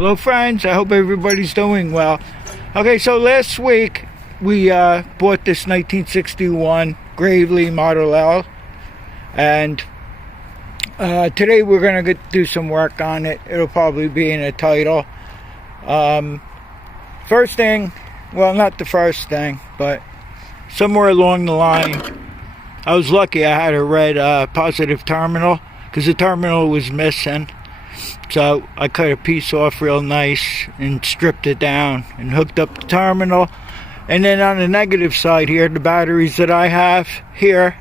Hello friends, I hope everybody's doing well. Okay, so last week we bought this 1961 Gravely Model L, and today we're going to do some work on it. It'll probably be in a title. First thing, well, not the first thing, but somewhere along the line, I was lucky I had a red positive terminal, because the terminal was missing. So I cut a piece off real nice and stripped it down and hooked up the terminal. And then on the negative side here, the batteries that I have here,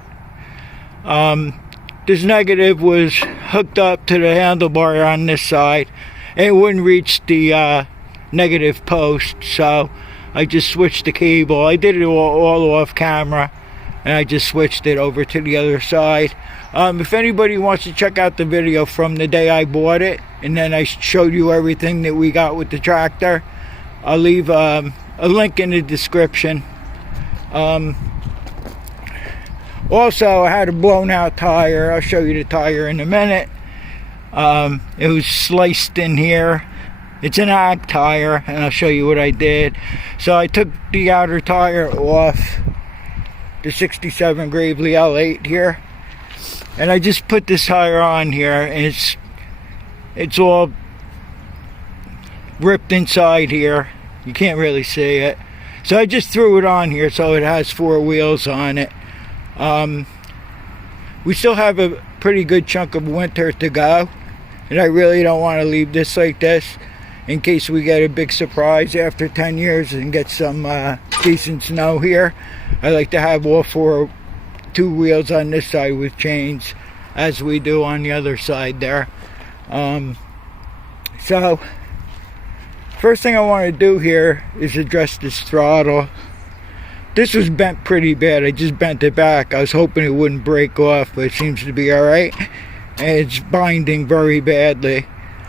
this negative was hooked up to the handlebar on this side. And it wouldn't reach the negative post, so I just switched the cable. I did it all off camera, and I just switched it over to the other side. If anybody wants to check out the video from the day I bought it, and then I showed you everything that we got with the tractor, I'll leave a link in the description. Also, I had a blown out tire. I'll show you the tire in a minute. It was sliced in here. It's an ag tire, and I'll show you what I did. So I took the outer tire off the 67 Gravely L8 here, and I just put this tire on here, and it's all ripped inside here. You can't really see it, so I just threw it on here so it has 4 wheels on it. We still have a pretty good chunk of winter to go, and I really don't want to leave this like this in case we get a big surprise after 10 years and get some decent snow here. I like to have all 2 wheels on this side with chains, as we do on the other side there. So first thing I want to do here is address this throttle. This was bent pretty bad. I just bent it back. I was hoping it wouldn't break off, but it seems to be alright, and it's binding very badly.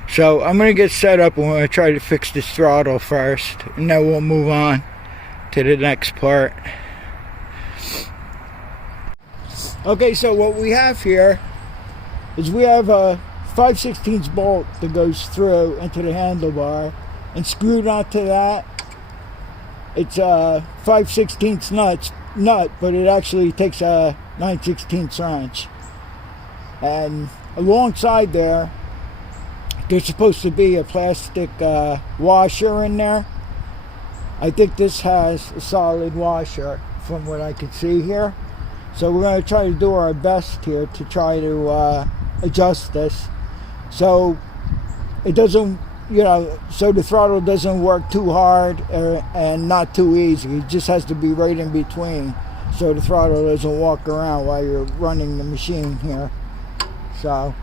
So I'm going to get set up, and we're going to try to fix this throttle first, and then we'll move on to the next part. Okay, so what we have here is we have a 5/16 bolt that goes through into the handlebar, and screwed onto that, it's a 5/16 nut, but it actually takes a 9/16 wrench. And alongside there, there's supposed to be a plastic washer in there. I think this has a solid washer from what I can see here. So we're going to try to do our best here to try to adjust this so it doesn't, so the throttle doesn't work too hard and not too easy. It just has to be right in between, so the throttle doesn't walk around while you're running the machine here. So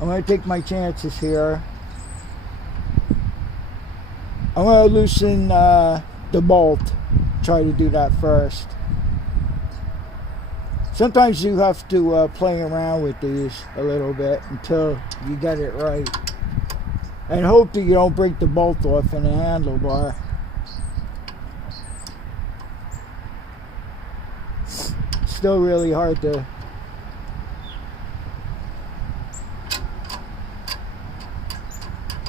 I'm going to take my chances here. I'm going to loosen the bolt. Try to do that first. Sometimes you have to play around with these a little bit until you get it right. And hope that you don't break the bolt off in the handlebar. It's still really hard to...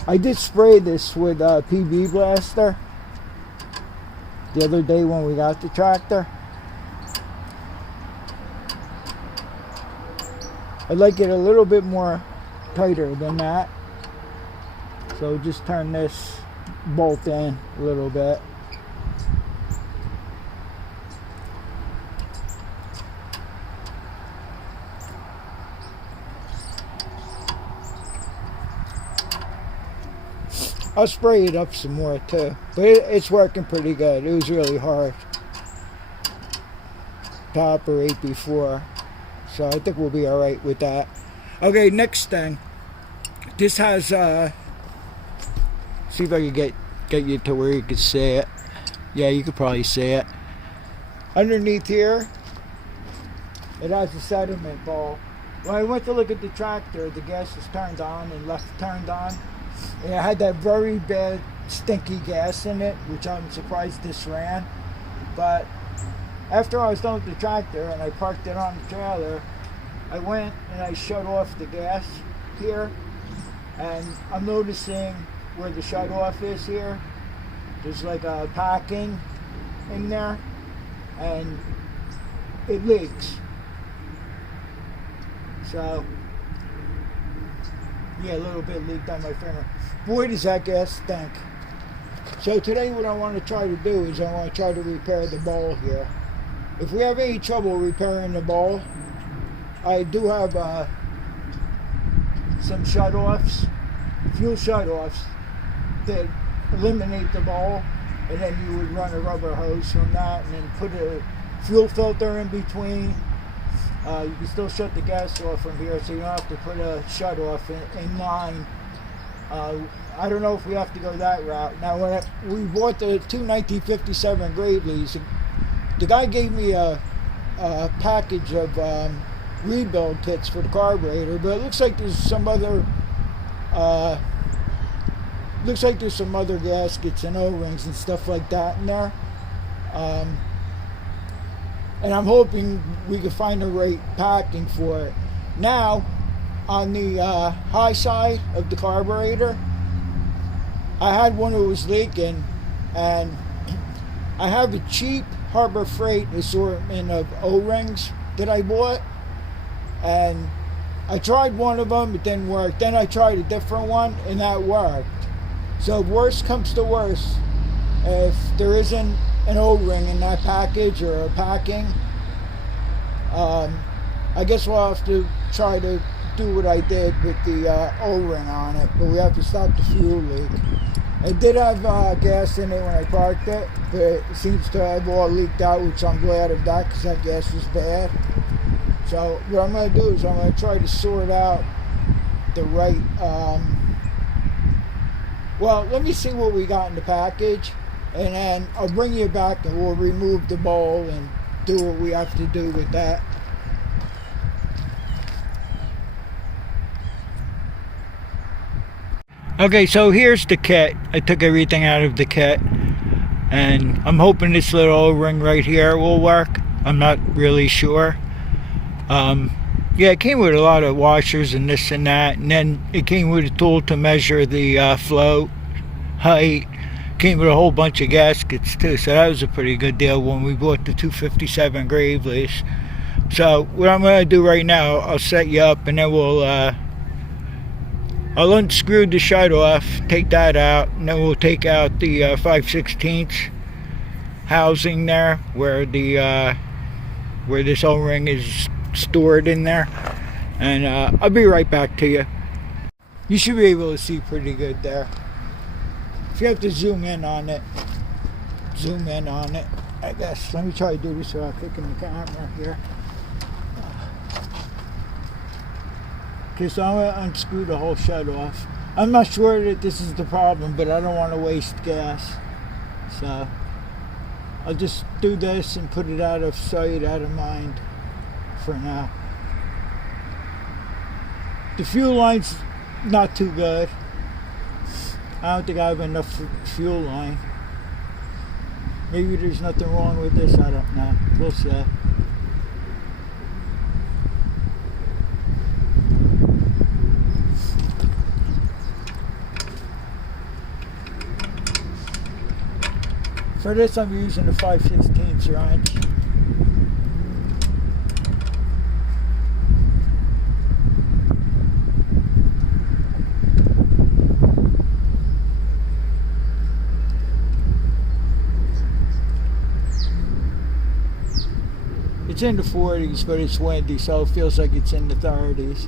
I did spray this with PB Blaster the other day when we got the tractor. I'd like it a little bit more tighter than that. So just turn this bolt in a little bit. I'll spray it up some more too, but it's working pretty good. It was really hard to operate before, so I think we'll be alright with that. Okay, next thing. This has see if I can get you to where you can see it. Yeah, you could probably see it. Underneath here, it has a sediment bowl. When I went to look at the tractor, the gas is turned on and left turned on. And it had that very bad stinky gas in it, which I'm surprised this ran. But after I was done with the tractor and I parked it on the trailer, I went and I shut off the gas here, and I'm noticing where the shut off is here. There's like a packing in there, and it leaks. So yeah, a little bit leaked on my finger. Boy, does that gas stink. So today what I want to try to do is I want to try to repair the ball here. If we have any trouble repairing the ball, I do have some shut-offs, fuel shut-offs that eliminate the ball, and then you would run a rubber hose from that and then put a fuel filter in between. You can still shut the gas off from here, so you don't have to put a shut-off in line. I don't know if we have to go that route. Now, when we bought the two 1957 Graveleys, the guy gave me a package of rebuild kits for the carburetor, but it looks like there's some other gaskets and O-rings and stuff like that in there. And I'm hoping we can find the right packing for it. Now, on the high side of the carburetor, I had one that was leaking, and I have a cheap Harbor Freight assortment of O-rings that I bought, and I tried one of them, it didn't work. Then I tried a different one, and that worked. So if worst comes to worst, if there isn't an O-ring in that package or a packing, I guess we'll have to try to do what I did with the O-ring on it, but we have to stop the fuel leak. It did have gas in it when I parked it, but it seems to have all leaked out, which I'm glad of that because that gas was bad. So what I'm going to do is I'm going to try to sort out the right, well, let me see what we got in the package, and then I'll bring you back and we'll remove the bowl and do what we have to do with that. Okay, so here's the kit. I took everything out of the kit, and I'm hoping this little O-ring right here will work. I'm not really sure. Yeah, it came with a lot of washers and this and that, and then it came with a tool to measure the flow height. Came with a whole bunch of gaskets too, so that was a pretty good deal when we bought the 257 Graveleys. So what I'm going to do right now, I'll set you up, and then I'll unscrew the shut off, take that out, and then we'll take out the 5/16 housing there where the where this O-ring is stored in there, and I'll be right back to you. You should be able to see pretty good there. If you have to zoom in on it, I guess. Let me try to do this without kicking the camera here. Okay, so I'm going to unscrew the whole shut off. I'm not sure that this is the problem, but I don't want to waste gas. So I'll just do this and put it out of sight, out of mind for now. The fuel line's not too good. I don't think I have enough fuel line. Maybe there's nothing wrong with this, I don't know. We'll see. For this I'm using the 5/16 wrench. It's in the 40s, but it's windy, so it feels like it's in the 30s.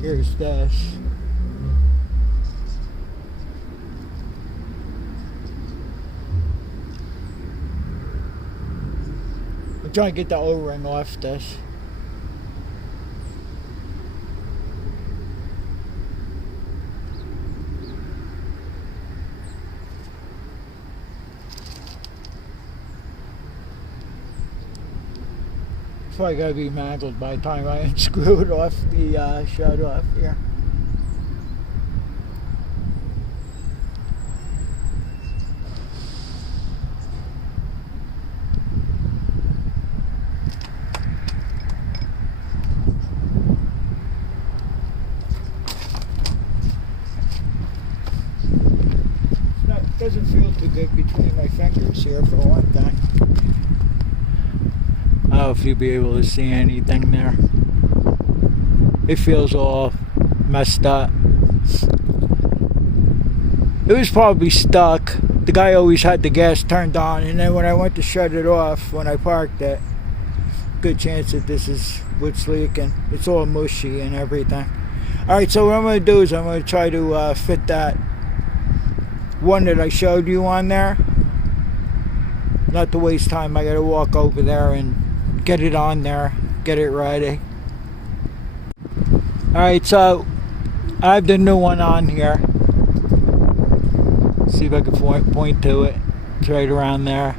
Here's this. I'm trying to get the O-ring off this. It's probably got to be mangled by the time I unscrew it off the shut off here. to get between my fingers here for one thing. I don't know if you'll be able to see anything there. It feels all messed up. It was probably stuck. The guy always had the gas turned on, and then when I went to shut it off when I parked it, good chance that this is what's leaking. It's all mushy and everything. Alright, so what I'm going to do is I'm going to try to fit that one that I showed you on there. Not to waste time, I got to walk over there and get it on there, get it ready. Alright, so I have the new one on here. See if I can point to it. It's right around there.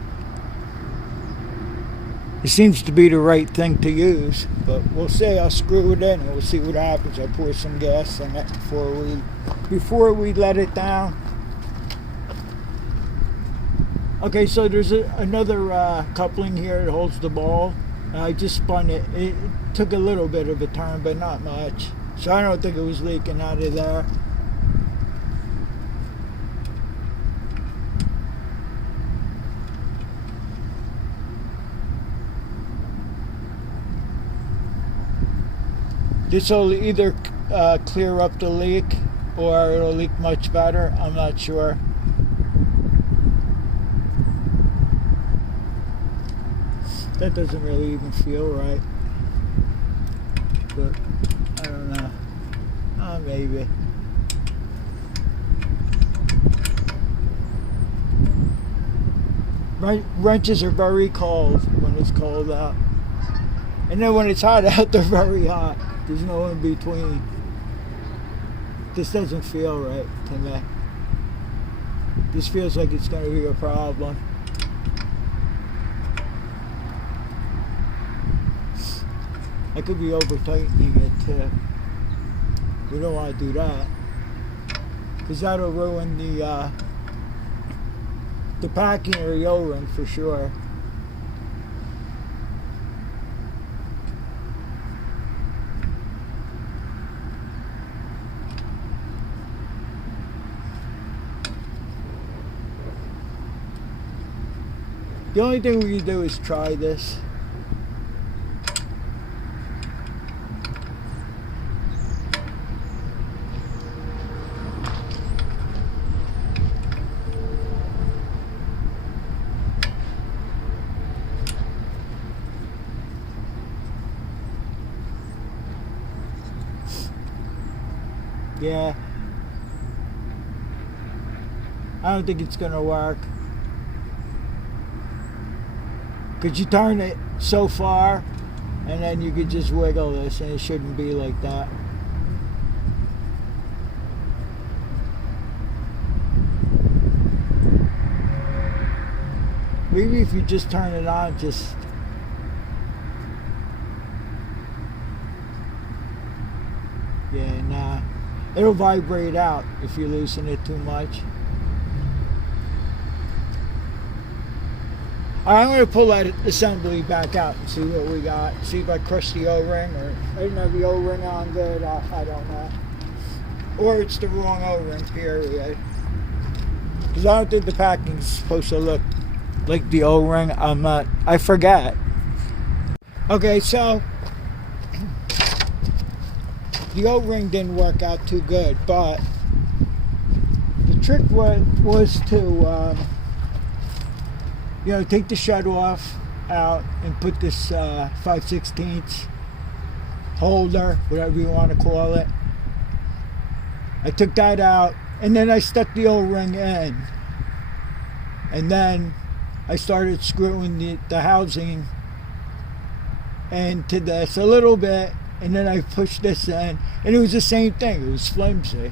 It seems to be the right thing to use, but we'll see. I'll screw it in and we'll see what happens. I'll pour some gas in it before we let it down. Okay, so there's another coupling here that holds the ball. I just spun it. It took a little bit of a turn, but not much. So I don't think it was leaking out of there. This will either clear up the leak or it'll leak much better. I'm not sure. That doesn't really even feel right. But I don't know. Maybe. Wrenches are very cold when it's cold out. And then when it's hot out, they're very hot. There's no in between. This doesn't feel right to me. This feels like it's going to be a problem. I could be over tightening it too. We don't want to do that, because that'll ruin the packing or the O-ring for sure. The only thing we can do is try this. Yeah. I don't think it's gonna work. Could you turn it so far and then you could just wiggle this, and it shouldn't be like that. Maybe if you just turn it on, just yeah, nah. It'll vibrate out if you loosen it too much. Alright, I'm going to pull that assembly back out and see what we got. See if I crushed the O-ring, or I didn't have the O-ring on good. I don't know. Or it's the wrong O-ring, period. Because I don't think the packing's supposed to look like the O-ring. I forget. Okay, so the O-ring didn't work out too good, but the trick was to take the shut off out and put this 5/16 holder, whatever you want to call it. I took that out, and then I stuck the O-ring in, and then I started screwing the housing into this a little bit, and then I pushed this in, and it was the same thing. It was flimsy.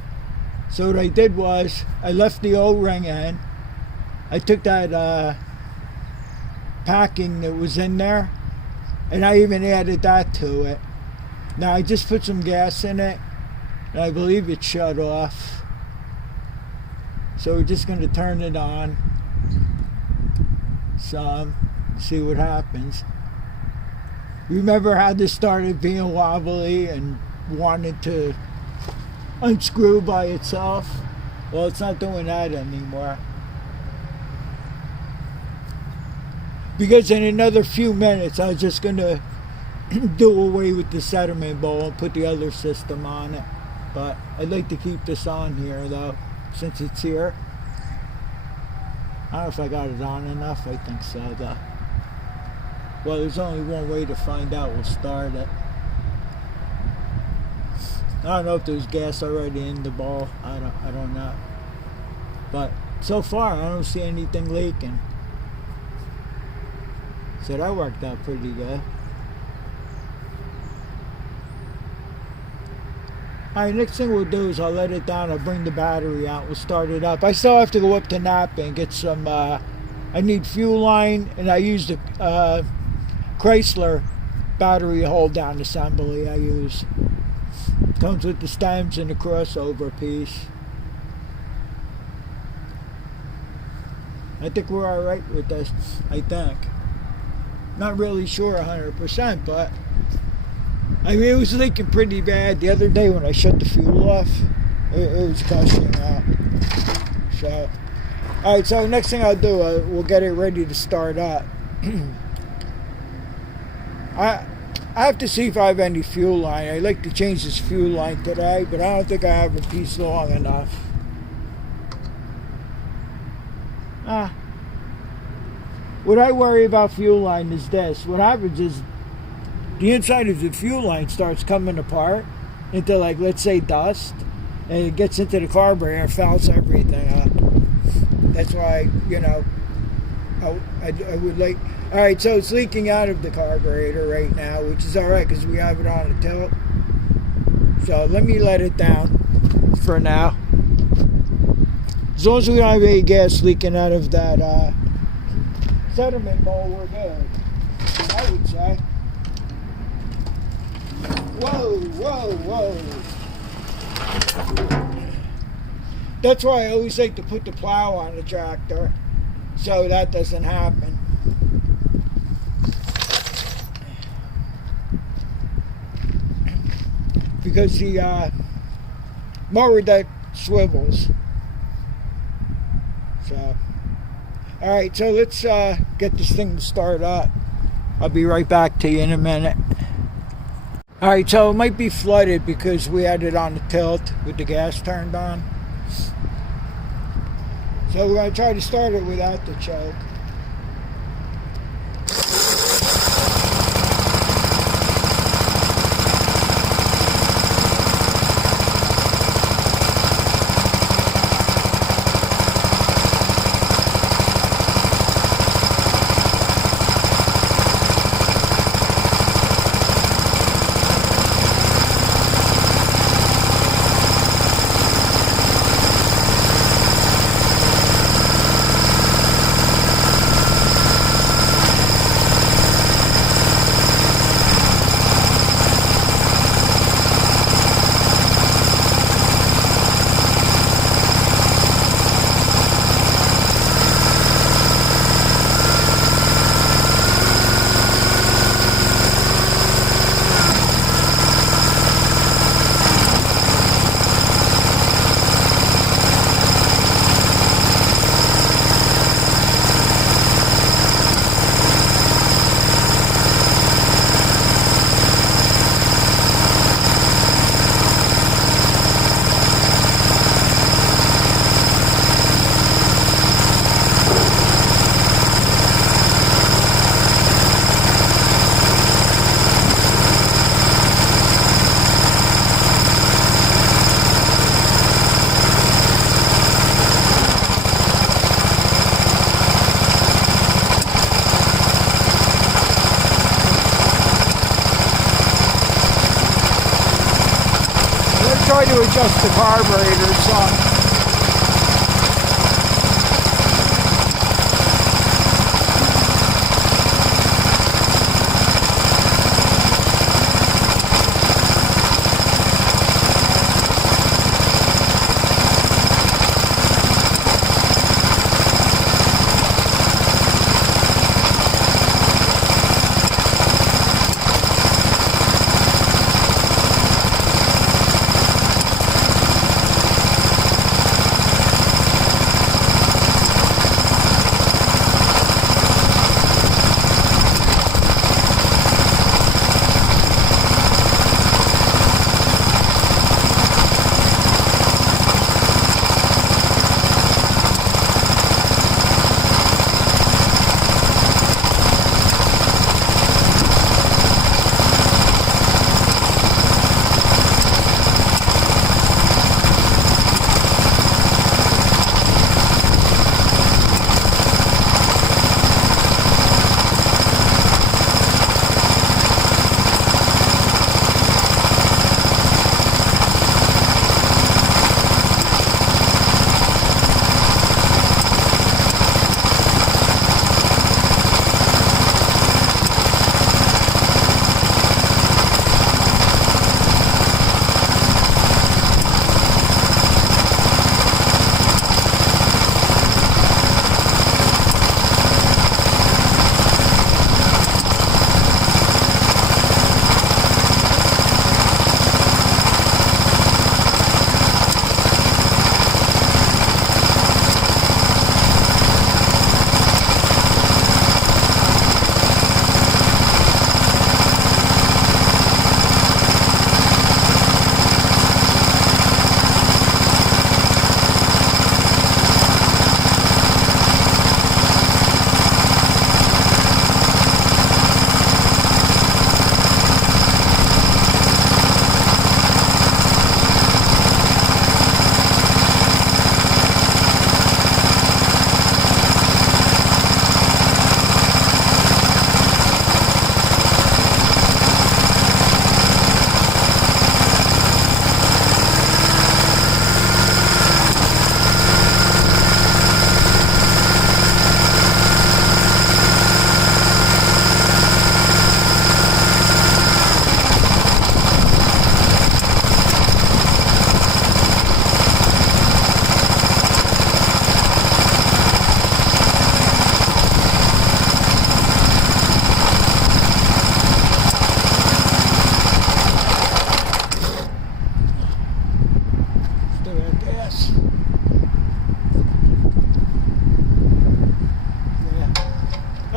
So what I did was I left the O-ring in. I took that packing that was in there, and I even added that to it. Now I just put some gas in it, and I believe it shut off. So we're just going to turn it on some, see what happens. Remember how this started being wobbly and wanted to unscrew by itself? Well, it's not doing that anymore. because in another few minutes I was just going to do away with the sediment bowl and put the other system on it. But I'd like to keep this on here though, since it's here. I don't know if I got it on enough. I think so though. Well, there's only one way to find out. We'll start it. I don't know if there's gas already in the bowl. I don't know. But so far I don't see anything leaking. So that worked out pretty good. Alright, next thing we'll do is I'll let it down, I'll bring the battery out, we'll start it up. I still have to go up to Napa and get some, I need fuel line, and I use the Chrysler battery hold down assembly I use. Comes with the stems and the crossover piece. I think we're alright with this, I think. Not really sure 100%, but I mean, it was leaking pretty bad the other day when I shut the fuel off. It was gushing out. So, alright, so next thing I'll do, we'll get it ready to start up. I have to see if I have any fuel line. I'd like to change this fuel line today, but I don't think I have a piece long enough. What I worry about fuel line is this. What happens is the inside of the fuel line starts coming apart into, like, let's say dust, and it gets into the carburetor and fouls everything up. That's why, you know, I would like... Alright, so it's leaking out of the carburetor right now, which is alright because we have it on a tilt. So let me let it down for now. As long as we don't have any gas leaking out of that sediment bowl, we're good, I would say. Whoa, whoa, whoa. That's why I always like to put the plow on the tractor, so that doesn't happen. Because the mower deck swivels. So, alright, so let's get this thing to start up. I'll be right back to you in a minute. Alright, so it might be flooded because we had it on the tilt with the gas turned on. So we're going to try to start it without the choke. Try to adjust the carburetor some.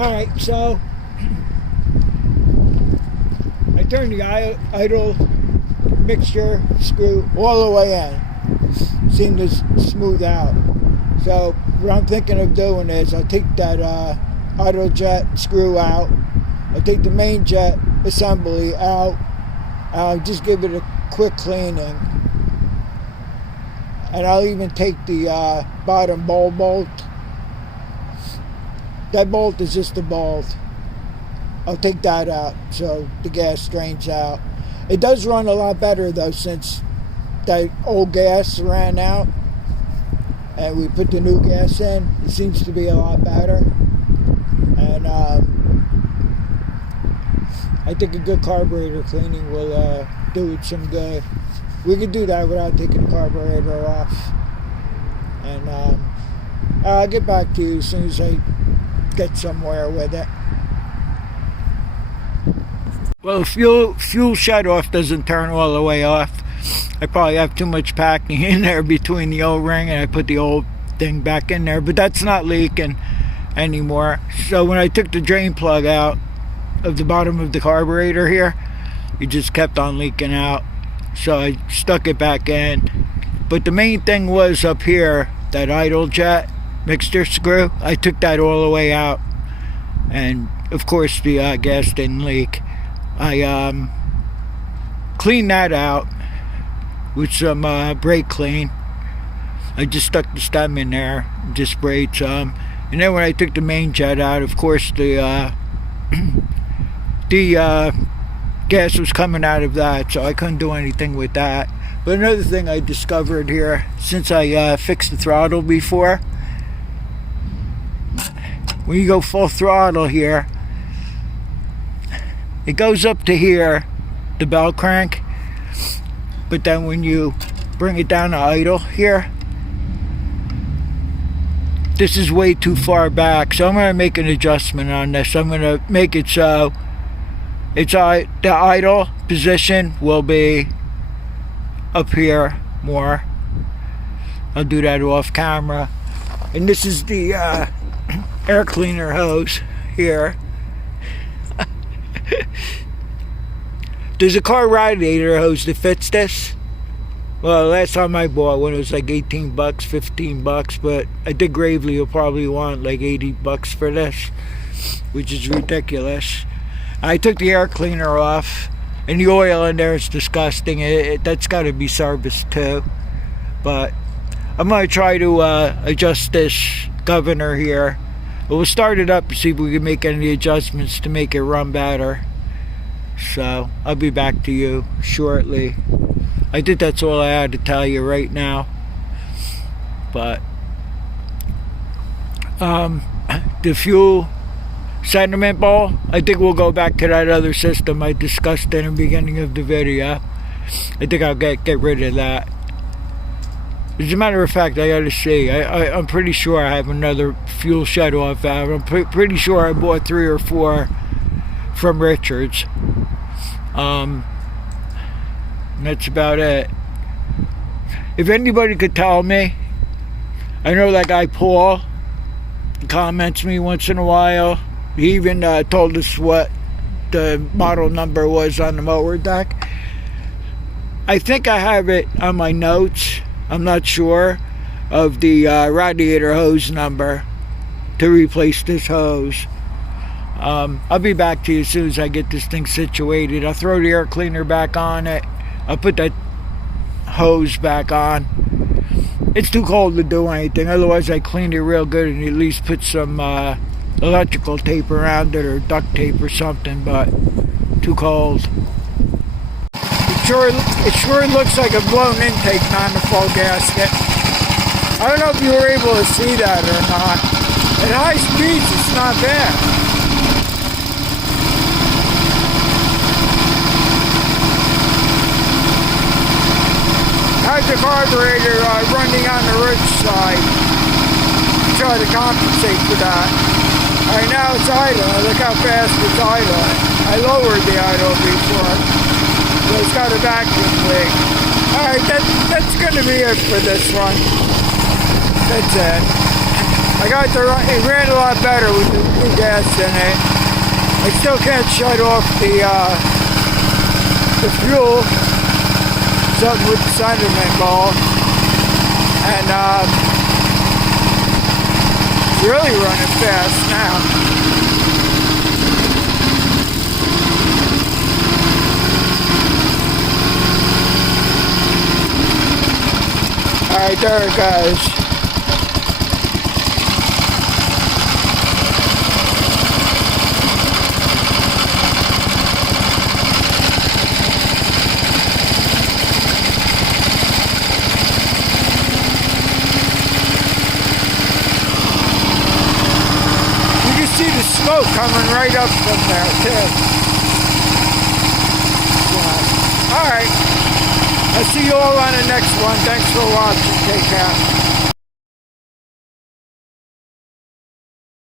Alright, so I turned the idle mixture screw all the way in. Seemed to smooth out. So what I'm thinking of doing is I'll take that idle jet screw out. I'll take the main jet assembly out. I'll just give it a quick cleaning. And I'll even take the bottom ball bolt. That bolt is just a bolt. I'll take that out so the gas drains out. It does run a lot better though since that old gas ran out and we put the new gas in. It seems to be a lot better. And I think a good carburetor cleaning will do it some good. We could do that without taking the carburetor off. And I'll get back to you as soon as I get somewhere with it. Well, fuel shut off doesn't turn all the way off. I probably have too much packing in there between the O-ring, and I put the old thing back in there, but that's not leaking anymore. So when I took the drain plug out of the bottom of the carburetor here, it just kept on leaking out. So I stuck it back in. But the main thing was up here, that idle jet mixture screw. I took that all the way out, and of course the gas didn't leak. I cleaned that out with some brake clean. I just stuck the stem in there, just sprayed some, and then when I took the main jet out, of course the gas was coming out of that, so I couldn't do anything with that. But another thing I discovered here, since I fixed the throttle before, when you go full throttle here, it goes up to here, the bell crank, but then when you bring it down to idle here, this is way too far back. So I'm going to make an adjustment on this. I'm going to make it so it's the idle position will be up here more. I'll do that off camera. And this is the air cleaner hose here. There's a car radiator hose that fits this. Well, last time I bought one it was like 18 bucks, 15 bucks, but I think Gravely will probably want like 80 bucks for this, which is ridiculous. I took the air cleaner off, and the oil in there is disgusting. That's got to be serviced too. But I'm going to try to adjust this governor here. We'll start it up and see if we can make any adjustments to make it run better. So I'll be back to you shortly. I think that's all I had to tell you right now. But the fuel sediment ball, I think we'll go back to that other system I discussed in the beginning of the video. I think I'll get rid of that. As a matter of fact, I gotta see. I'm pretty sure I have another fuel shut-off valve. I'm pretty sure I bought 3 or 4 from Richards. And that's about it. If anybody could tell me, I know that guy Paul comments me once in a while. He even told us what the model number was on the mower deck. I think I have it on my notes. I'm not sure of the radiator hose number to replace this hose. I'll be back to you as soon as I get this thing situated. I'll throw the air cleaner back on it. I'll put that hose back on. It's too cold to do anything. Otherwise, I cleaned it real good and at least put some electrical tape around it or duct tape or something, but too cold. It sure looks like a blown intake manifold gasket. I don't know if you were able to see that or not. At high speeds, it's not bad. I have the carburetor running on the rich side to try to compensate for that. Alright, now it's idling. Look how fast it's idling. I lowered the idle before, so it's got a vacuum leak. Alright, that's going to be it for this one. That's it. It ran a lot better with the new gas in it. I still can't shut off the fuel. Something with the Sunderman ball. And it's really running fast now. Alright, there it goes. See the smoke coming right up from there too. Alright. I'll see you all on the next one. Thanks for watching. Take care.